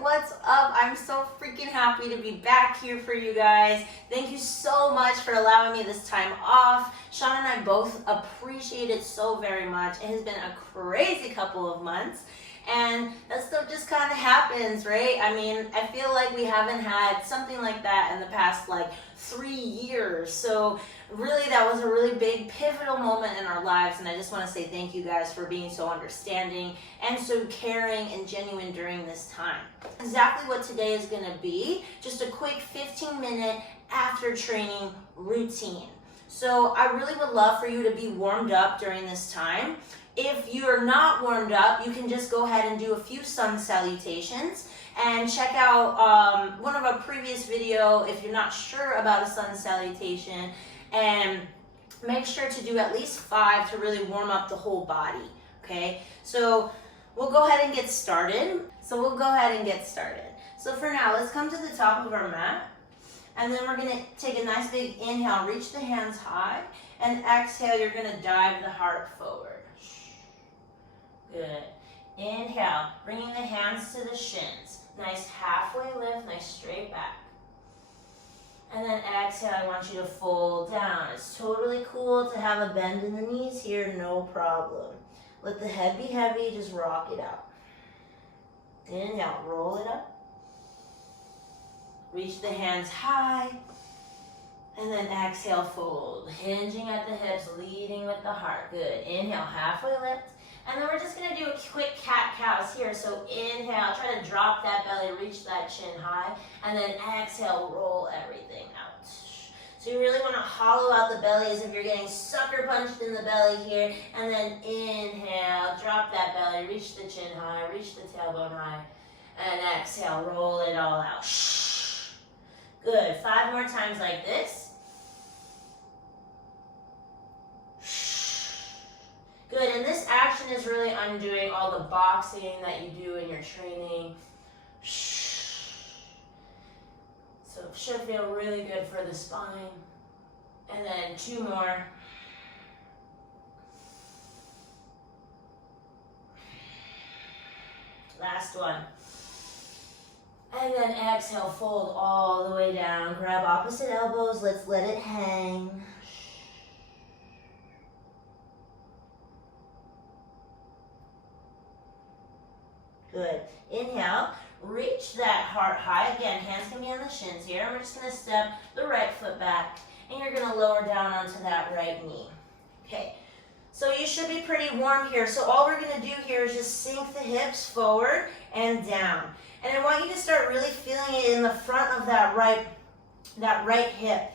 what's up? I'm so freaking happy to be back here for you guys. Thank you so much for allowing me this time off. Sean and I both appreciate it so very much. It has been a crazy couple of months, and that stuff just kind of happens, right? I mean, I feel like we haven't had something like that in the past 3 years. So really, that was a really big pivotal moment in our lives, and I just want to say thank you guys for being so understanding and so caring and genuine during this time. Exactly what today is going to be, just a quick 15-minute after training routine. So I really would love for you to be warmed up during this time. If you're not warmed up, you can just go ahead and do a few sun salutations and check out one of our previous video if you're not sure about a sun salutation, and make sure to do at least 5 to really warm up the whole body, okay? So we'll go ahead and get started. So for now, let's come to the top of our mat, and then we're gonna take a nice big inhale, reach the hands high, and exhale, you're gonna dive the heart forward. Good. Inhale, bringing the hands to the shins. Nice halfway lift, nice straight back. And then exhale, I want you to fold down. It's totally cool to have a bend in the knees here, no problem. Let the head be heavy, just rock it out. Inhale, roll it up. Reach the hands high. And then exhale, fold. Hinging at the hips, leading with the heart. Good. Inhale, halfway lift. And then we're just going to do a quick cat-cows here. So inhale, try to drop that belly, reach that chin high. And then exhale, roll everything out. So you really want to hollow out the belly as if you're getting sucker punched in the belly here. And then inhale, drop that belly, reach the chin high, reach the tailbone high. And exhale, roll it all out. Good. 5 more times like this. Good, and this action is really undoing all the boxing that you do in your training. So it should feel really good for the spine. And then 2 more. Last one. And then exhale, fold all the way down. Grab opposite elbows, let's let it hang. Good. Inhale, reach that heart high. Again, hands can be on the shins here. We're just going to step the right foot back, and you're going to lower down onto that right knee. Okay, so you should be pretty warm here. So all we're going to do here is just sink the hips forward and down. And I want you to start really feeling it in the front of that right hip.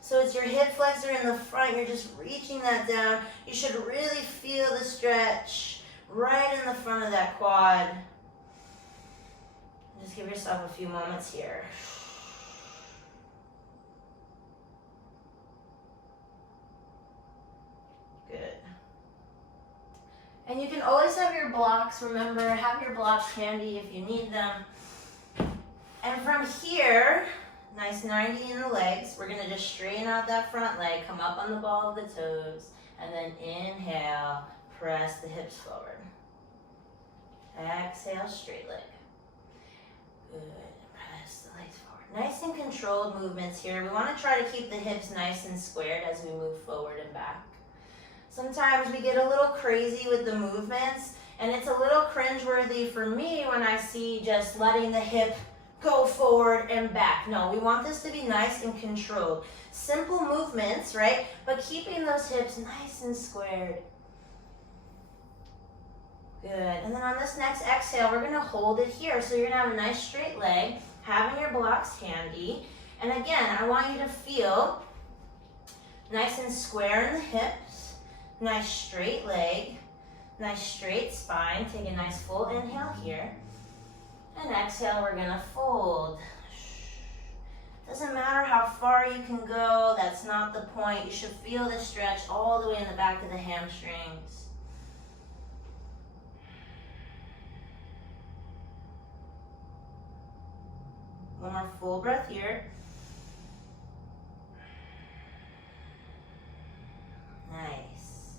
So it's your hip flexor in the front. You're just reaching that down. You should really feel the stretch right in the front of that quad. Just give yourself a few moments here. Good. And you can always have your blocks. Remember, have your blocks handy if you need them. And from here, nice 90 in the legs. We're gonna just straighten out that front leg, come up on the ball of the toes, and then inhale, press the hips forward. Exhale, straight leg. Good. Press the legs forward. Nice and controlled movements here. We want to try to keep the hips nice and squared as we move forward and back. Sometimes we get a little crazy with the movements, and it's a little cringeworthy for me when I see just letting the hip go forward and back. No, we want this to be nice and controlled. Simple movements, right? But keeping those hips nice and squared. Good. And then on this next exhale, we're going to hold it here. So you're going to have a nice straight leg, having your blocks handy. And again, I want you to feel nice and square in the hips, nice straight leg, nice straight spine. Take a nice full inhale here. And exhale, we're going to fold. Doesn't matter how far you can go. That's not the point. You should feel the stretch all the way in the back of the hamstrings. One more full breath here. Nice.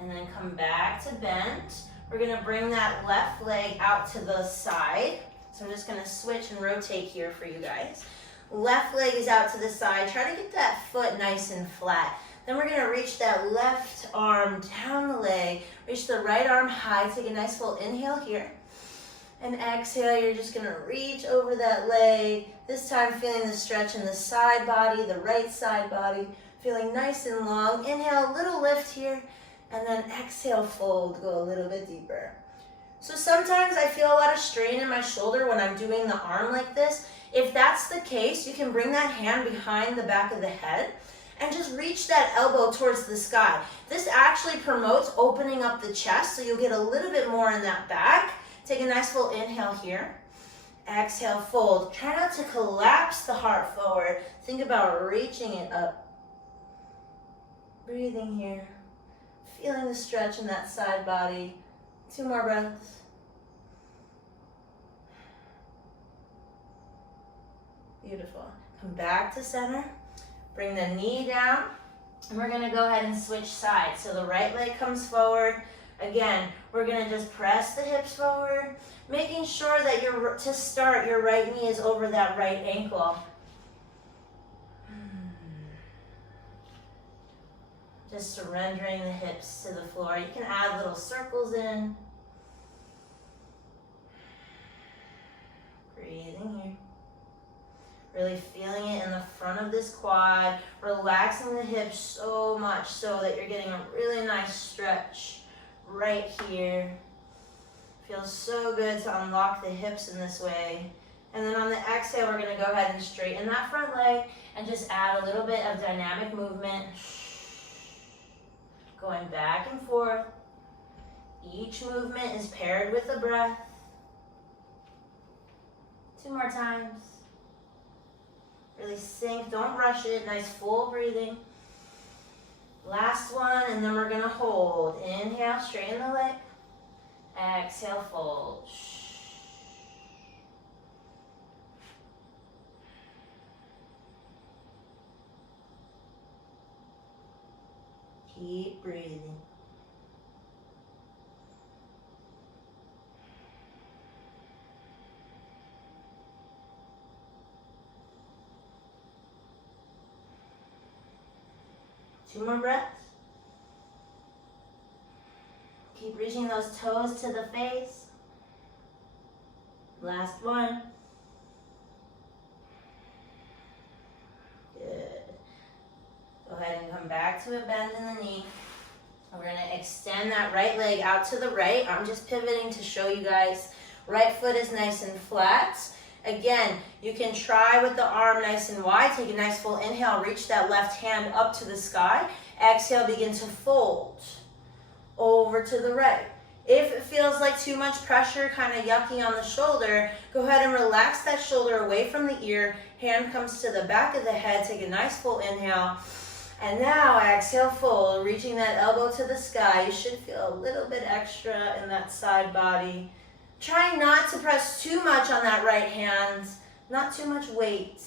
And then come back to bend. We're going to bring that left leg out to the side. So I'm just gonna switch and rotate here for you guys. Left leg is out to the side. Try to get that foot nice and flat. Then we're gonna reach that left arm down the leg, reach the right arm high, take a nice full inhale here. And exhale, you're just gonna reach over that leg. This time feeling the stretch in the side body, the right side body, feeling nice and long. Inhale, a little lift here, and then exhale, fold, go a little bit deeper. So sometimes I feel a lot of strain in my shoulder when I'm doing the arm like this. If that's the case, you can bring that hand behind the back of the head and just reach that elbow towards the sky. This actually promotes opening up the chest, so you'll get a little bit more in that back. Take a nice full inhale here. Exhale, fold. Try not to collapse the heart forward. Think about reaching it up. Breathing here. Feeling the stretch in that side body. 2 more breaths. Beautiful. Come back to center. Bring the knee down. And we're gonna go ahead and switch sides. So the right leg comes forward. Again, we're gonna just press the hips forward, making sure that to start, your right knee is over that right ankle. Just surrendering the hips to the floor. You can add little circles in. Breathing here. Really feeling it in the front of this quad, relaxing the hips so much so that you're getting a really nice stretch right here. Feels so good to unlock the hips in this way. And then on the exhale, we're gonna go ahead and straighten that front leg and just add a little bit of dynamic movement. Going back and forth. Each movement is paired with a breath. 2 more times. Really sink, don't rush it, nice full breathing. Last one, and then we're gonna hold. Inhale, straighten the leg. Exhale, fold. Keep breathing. Two more breaths. Keep reaching those toes to the face. Last one. Good. Go ahead and come back to a bend in the knee. We're going to extend that right leg out to the right. I'm just pivoting to show you guys. Right foot is nice and flat. Again, you can try with the arm nice and wide. Take a nice full inhale. Reach that left hand up to the sky. Exhale, begin to fold over to the right. If it feels like too much pressure, kind of yucky on the shoulder, go ahead and relax that shoulder away from the ear. Hand comes to the back of the head. Take a nice full inhale. And now exhale, fold, reaching that elbow to the sky. You should feel a little bit extra in that side body. Try not to press too much on that right hand, not too much weight.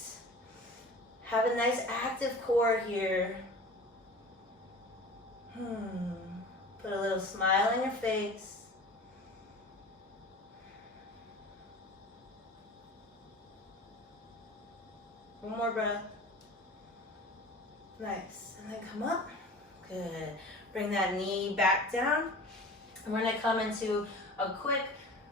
Have a nice active core here. Put a little smile on your face. One more breath. Nice. And then come up. Good. Bring that knee back down. And we're going to come into a quick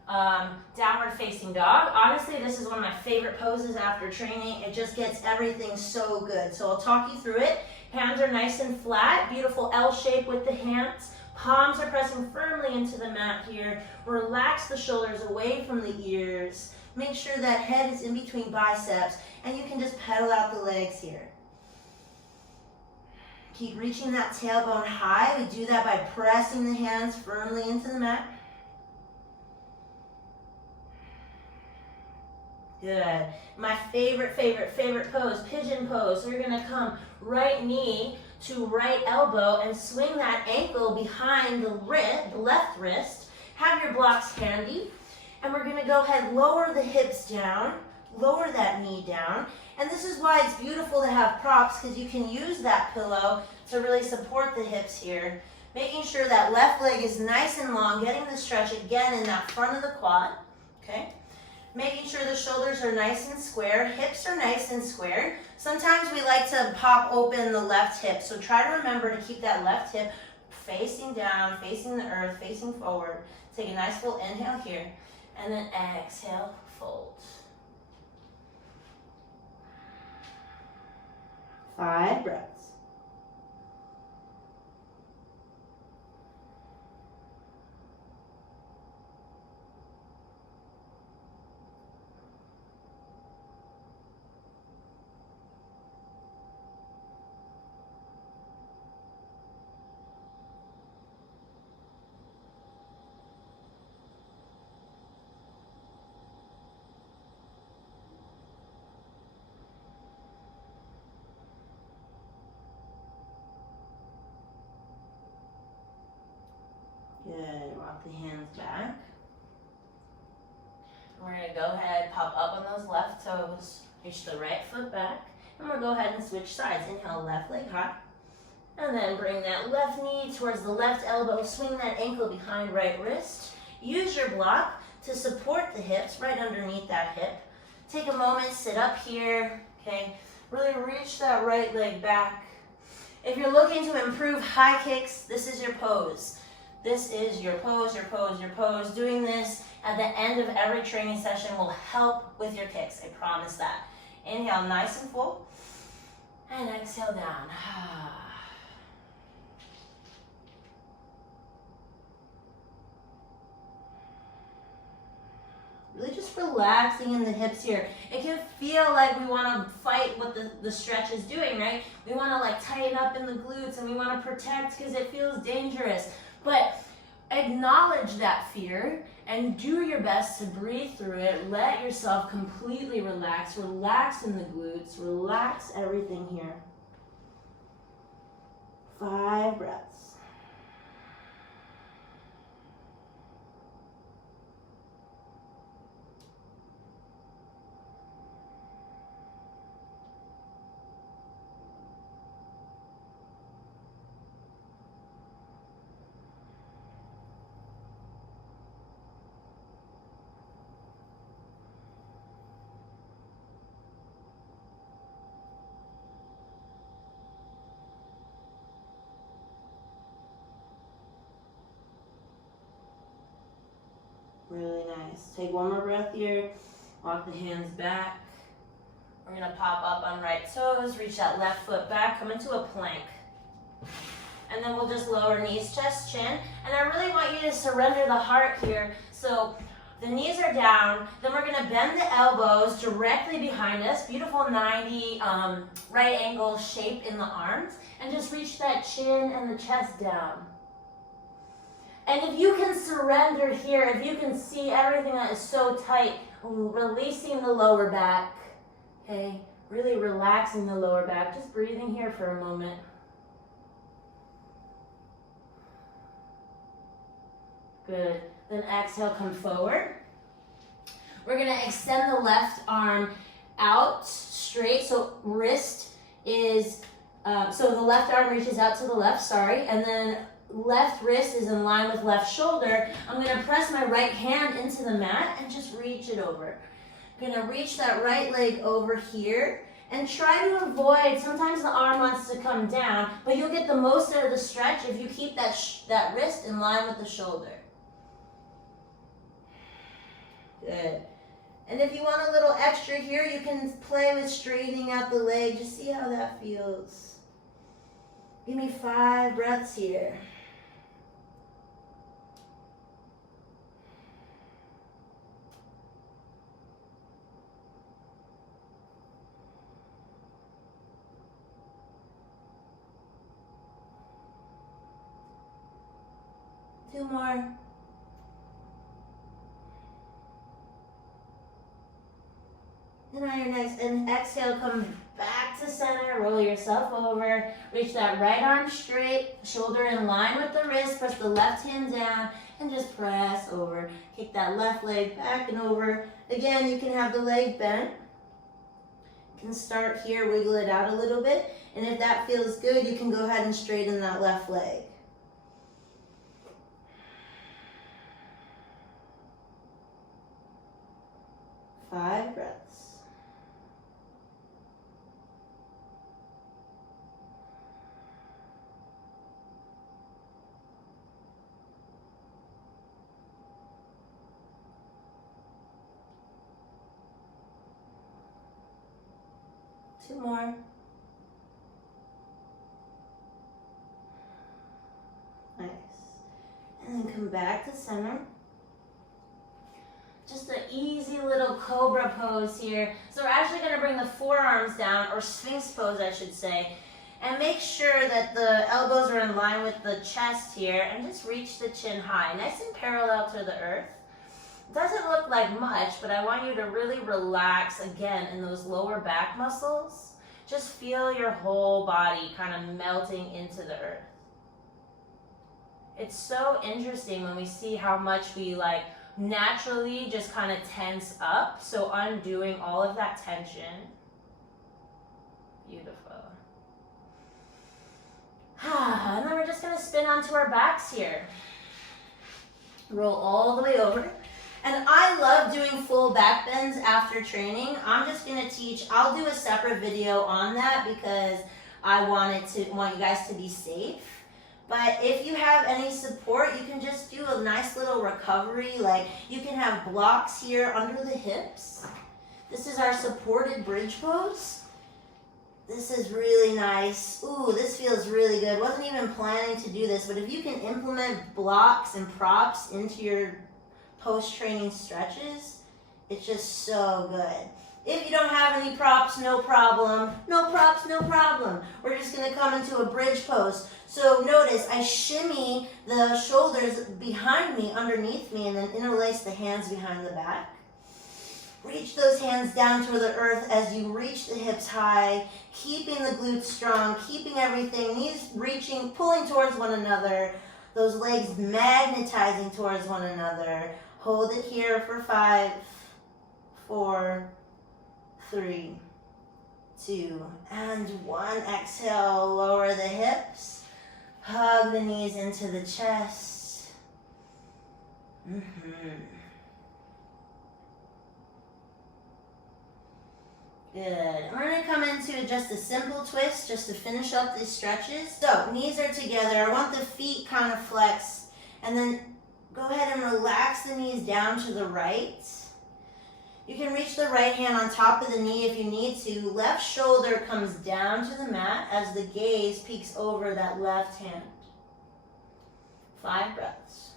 downward facing dog. Honestly, this is one of my favorite poses after training. It just gets everything so good. So I'll talk you through it. Hands are nice and flat. Beautiful L shape with the hands. Palms are pressing firmly into the mat here. Relax the shoulders away from the ears. Make sure that head is in between biceps. And you can just pedal out the legs here. Keep reaching that tailbone high. We do that by pressing the hands firmly into the mat. Good. My favorite pose, pigeon pose. So we're going to come right knee to right elbow and swing that ankle behind the left wrist. Have your blocks handy. And we're going to go ahead, lower the hips down, lower that knee down. And this is why it's beautiful to have props, because you can use that pillow to really support the hips here. Making sure that left leg is nice and long, getting the stretch again in that front of the quad. Okay? Making sure the shoulders are nice and square, hips are nice and square. Sometimes we like to pop open the left hip, so try to remember to keep that left hip facing down, facing the earth, facing forward. Take a nice full inhale here, and then exhale, fold. 5 breaths. Good, walk the hands back. We're gonna go ahead, pop up on those left toes, reach the right foot back, and we'll go ahead and switch sides. Inhale, left leg high, and then bring that left knee towards the left elbow, swing that ankle behind right wrist. Use your block to support the hips right underneath that hip. Take a moment, sit up here, okay? Really reach that right leg back. If you're looking to improve high kicks, this is your pose. This is your pose, your pose, your pose. Doing this at the end of every training session will help with your kicks. I promise that. Inhale, nice and full. And exhale down. Really just relaxing in the hips here. It can feel like we want to fight what the stretch is doing, right? We want to like tighten up in the glutes and we want to protect because it feels dangerous. But acknowledge that fear and do your best to breathe through it. Let yourself completely relax. Relax in the glutes. Relax everything here. 5 breaths. Really nice. Take one more breath here. Walk the hands back. We're going to pop up on right toes. Reach that left foot back. Come into a plank. And then we'll just lower knees, chest, chin. And I really want you to surrender the heart here. So the knees are down. Then we're going to bend the elbows directly behind us. Beautiful 90 right angle shape in the arms. And just reach that chin and the chest down. And if you can surrender here, if you can see everything that is so tight, releasing the lower back, okay? Really relaxing the lower back, just breathing here for a moment. Good. Then exhale, come forward. We're gonna extend the left arm out straight, so wrist is, so the left arm reaches out to the left, and then left wrist is in line with left shoulder. I'm going to press my right hand into the mat and just reach it over. I'm going to reach that right leg over here and try to avoid, sometimes the arm wants to come down, but you'll get the most out of the stretch if you keep that wrist in line with the shoulder. Good. And if you want a little extra here, you can play with straightening out the leg. Just see how that feels. Give me 5 breaths here. Two more. And on your next and exhale, come back to center, roll yourself over, reach that right arm straight, shoulder in line with the wrist, press the left hand down, and just press over. Kick that left leg back and over. Again, you can have the leg bent. You can start here, wiggle it out a little bit, and if that feels good, you can go ahead and straighten that left leg. 5 breaths. Two more. Nice. And then come back to center. Just an easy little cobra pose here. So we're actually going to bring the forearms down, or sphinx pose I should say, and make sure that the elbows are in line with the chest here, and just reach the chin high, nice and parallel to the earth. Doesn't look like much, but I want you to really relax again in those lower back muscles. Just feel your whole body kind of melting into the earth. It's so interesting when we see how much we like naturally just kind of tense up. So undoing all of that tension. Beautiful. And then we're just going to spin onto our backs here. Roll all the way over. And I love doing full back bends after training. I'm just going to teach. I'll do a separate video on that because I want you guys to be safe. But if you have any support, you can just do a nice little recovery. Like you can have blocks here under the hips. This is our supported bridge pose. This is really nice. Ooh, this feels really good. Wasn't even planning to do this, but if you can implement blocks and props into your post-training stretches, it's just so good. If you don't have any props, no problem. No props, no problem. We're just going to come into a bridge pose. So notice I shimmy the shoulders behind me, underneath me, and then interlace the hands behind the back. Reach those hands down toward the earth as you reach the hips high, keeping the glutes strong, keeping everything, knees reaching, pulling towards one another, those legs magnetizing towards one another. Hold it here for 5, 4, 3, 2, and 1. Exhale, lower the hips. Hug the knees into the chest. Good. We're going to come into just a simple twist just to finish up these stretches. So, knees are together. I want the feet kind of flexed. And then go ahead and relax the knees down to the right. You can reach the right hand on top of the knee if you need to. Left shoulder comes down to the mat as the gaze peeks over that left hand. 5 breaths.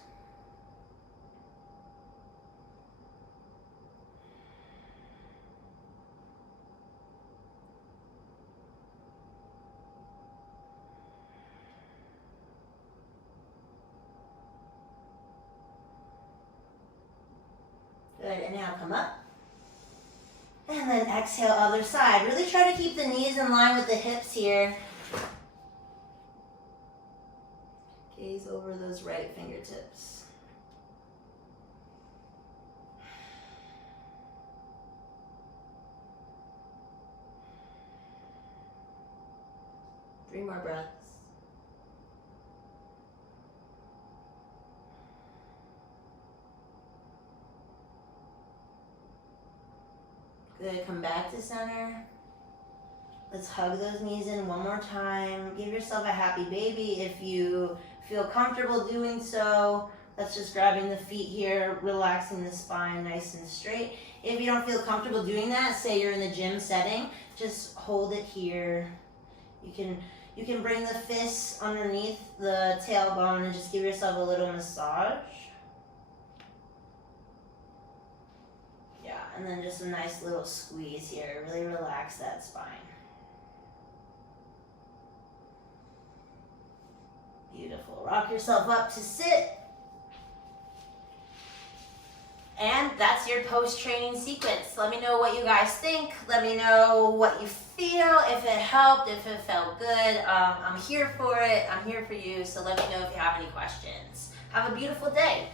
Good, and now come up. And then exhale, other side. Really try to keep the knees in line with the hips here. Gaze over those right fingertips. Three more breaths. Good, come back to center. Let's hug those knees in one more time. Give yourself a happy baby if you feel comfortable doing so. That's just grabbing the feet here, relaxing the spine nice and straight. If you don't feel comfortable doing that, say you're in the gym setting, just hold it here. You can bring the fists underneath the tailbone and just give yourself a little massage. And then just a nice little squeeze here. Really relax that spine. Beautiful. Rock yourself up to sit. And that's your post-training sequence. Let me know what you guys think. Let me know what you feel, if it helped, if it felt good. I'm here for it. I'm here for you. So let me know if you have any questions. Have a beautiful day.